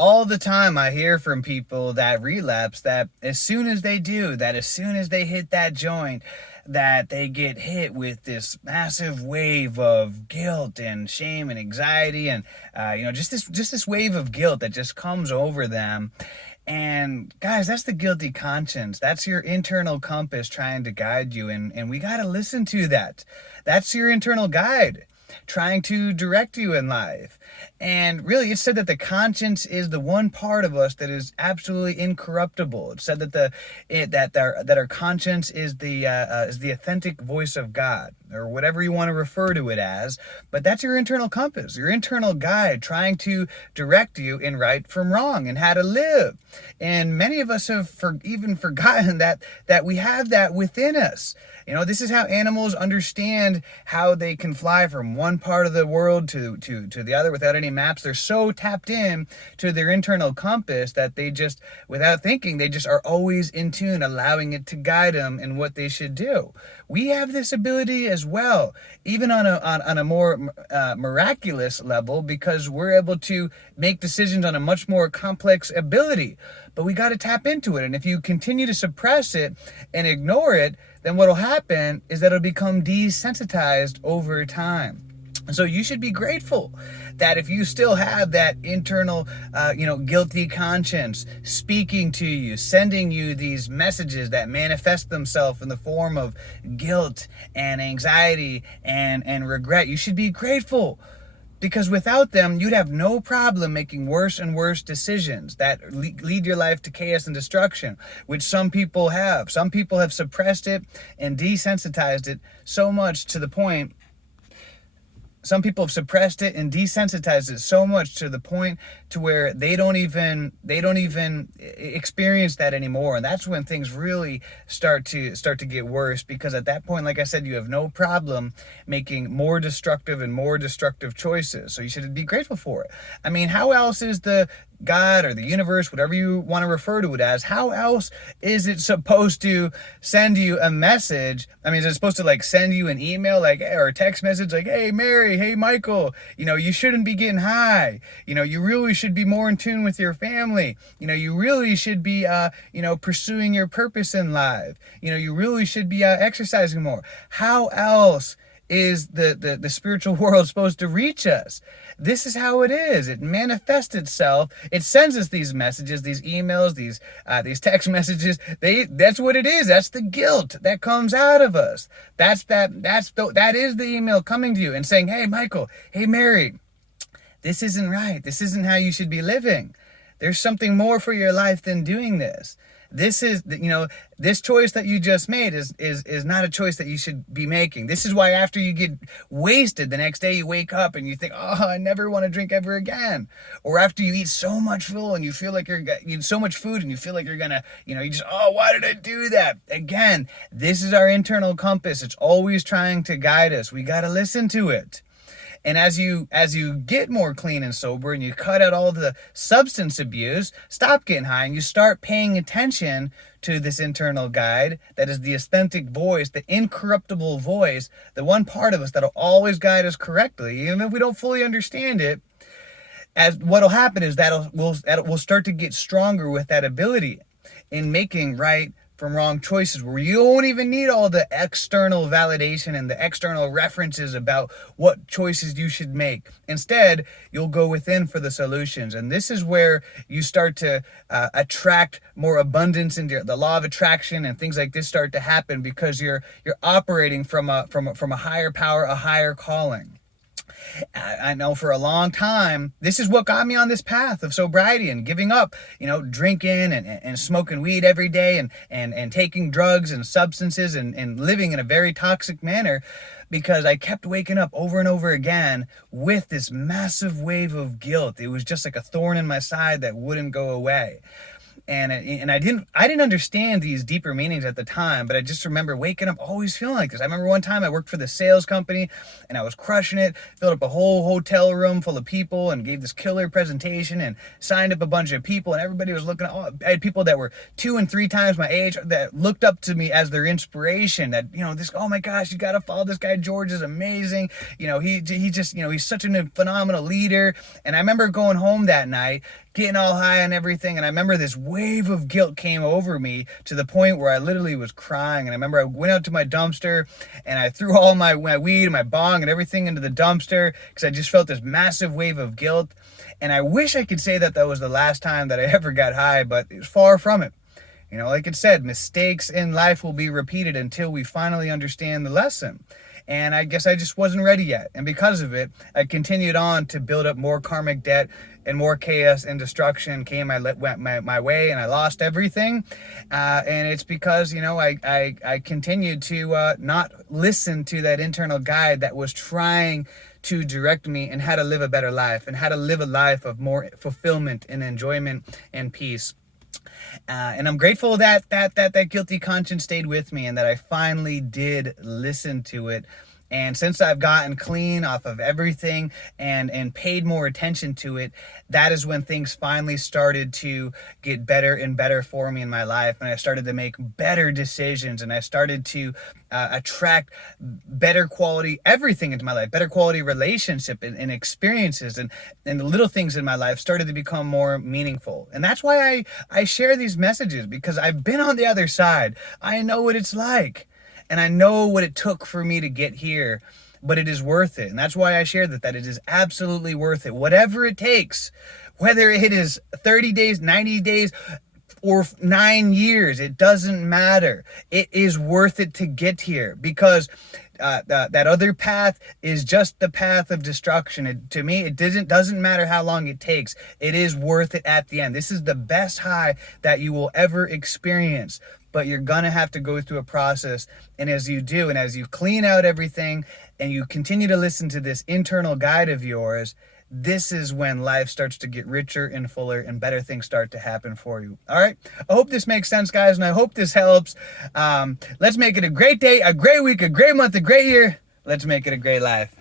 all the time I hear from people that relapse that as soon as they do, that as soon as they hit that joint, that they get hit with this massive wave of guilt and shame and anxiety and just this wave of guilt that just comes over them. And guys, that's the guilty conscience. That's your internal compass trying to guide you, and we got to listen to that. That's your internal guide trying to direct you in life. And really, it said that the conscience is the one part of us that is absolutely incorruptible. It said that our conscience is the authentic voice of God, or whatever you want to refer to it as. But that's your internal compass, your internal guide, trying to direct you in right from wrong and how to live. And many of us have even forgotten that we have that within us. This is how animals understand how they can fly from one part of the world to the other without any maps. They're so tapped in to their internal compass that they just, without thinking, they just are always in tune, allowing it to guide them in what they should do. We have this ability as well, even on a more miraculous level, because we're able to make decisions on a much more complex ability. But we got to tap into it. And if you continue to suppress it and ignore it, then what'll happen is that it'll become desensitized over time. So you should be grateful that if you still have that internal, guilty conscience speaking to you, sending you these messages that manifest themselves in the form of guilt and anxiety and regret, you should be grateful. Because without them, you'd have no problem making worse and worse decisions that lead your life to chaos and destruction, which some people have. Some people have suppressed it and desensitized it so much to the point Some people have suppressed it and desensitized it so much to the point to where they don't even experience that anymore. And that's when things really start to get worse, because at that point, like I said, you have no problem making more destructive choices. So you should be grateful for it. I mean, how else is the God or the universe, whatever you want to refer to it as, how else is it supposed to send you a message? I mean, is it supposed to like send you an email or a text message like, hey, Mary, hey, Michael, you shouldn't be getting high. You really should be more in tune with your family. You really should be, pursuing your purpose in life. You really should be exercising more. How else is the spiritual world supposed to reach us? This is how it is. It manifests itself. It sends us these messages, these emails, these text messages. That's what it is. That's the guilt that comes out of us. That is the email coming to you and saying, hey, Michael, hey, Mary, this isn't right. This isn't how you should be living. There's something more for your life than doing this. This is, this choice that you just made is not a choice that you should be making. This is why after you get wasted, the next day you wake up and you think, oh, I never want to drink ever again. Or after you eat so much food and you feel like you eat so much food and you feel like you're going to, why did I do that? Again, this is our internal compass. It's always trying to guide us. We got to listen to it. And as you get more clean and sober and you cut out all the substance abuse, stop getting high, and you start paying attention to this internal guide that is the authentic voice, the incorruptible voice, the one part of us that'll always guide us correctly, even if we don't fully understand it. As what'll happen is we'll start to get stronger with that ability in making right from wrong choices, where you won't even need all the external validation and the external references about what choices you should make. Instead, you'll go within for the solutions. And this is where you start to attract more abundance, into the law of attraction and things like this start to happen, because you're operating from a higher power, a higher calling. I know for a long time, this is what got me on this path of sobriety and giving up, drinking and smoking weed every day and taking drugs and substances and living in a very toxic manner, because I kept waking up over and over again with this massive wave of guilt. It was just like a thorn in my side that wouldn't go away. And I didn't understand these deeper meanings at the time, but I just remember waking up always feeling like this. I remember one time I worked for the sales company and I was crushing it, filled up a whole hotel room full of people and gave this killer presentation and signed up a bunch of people, and everybody was looking at, I had people that were 2 and 3 times my age that looked up to me as their inspiration, that, oh my gosh, you got to follow this guy. George is amazing. He just, he's such a phenomenal leader. And I remember going home that night getting all high on everything. And I remember this wave of guilt came over me to the point where I literally was crying. And I remember I went out to my dumpster and I threw all my weed and my bong and everything into the dumpster because I just felt this massive wave of guilt. And I wish I could say that that was the last time that I ever got high, but it was far from it. You know, like it said, mistakes in life will be repeated until we finally understand the lesson. And I guess I just wasn't ready yet. And because of it, I continued on to build up more karmic debt, and more chaos and destruction came my way, and I lost everything. And it's because, you know, I continued to not listen to that internal guide that was trying to direct me in how to live a better life and how to live a life of more fulfillment and enjoyment and peace. And I'm grateful that guilty conscience stayed with me and that I finally did listen to it. And since I've gotten clean off of everything and paid more attention to it, that is when things finally started to get better and better for me in my life. And I started to make better decisions, and I started to attract better quality everything into my life, better quality relationship and experiences, and the little things in my life started to become more meaningful. And that's why I share these messages, because I've been on the other side. I know what it's like. And I know what it took for me to get here, but it is worth it. And that's why I share that it is absolutely worth it. Whatever it takes, whether it is 30 days, 90 days, or 9 years, it doesn't matter. It is worth it to get here, because that other path is just the path of destruction. To me, it doesn't matter how long it takes. It is worth it at the end. This is the best high that you will ever experience. But you're going to have to go through a process. And as you do, and as you clean out everything and you continue to listen to this internal guide of yours, this is when life starts to get richer and fuller and better things start to happen for you. All right. I hope this makes sense, guys. And I hope this helps. Let's make it a great day, a great week, a great month, a great year. Let's make it a great life.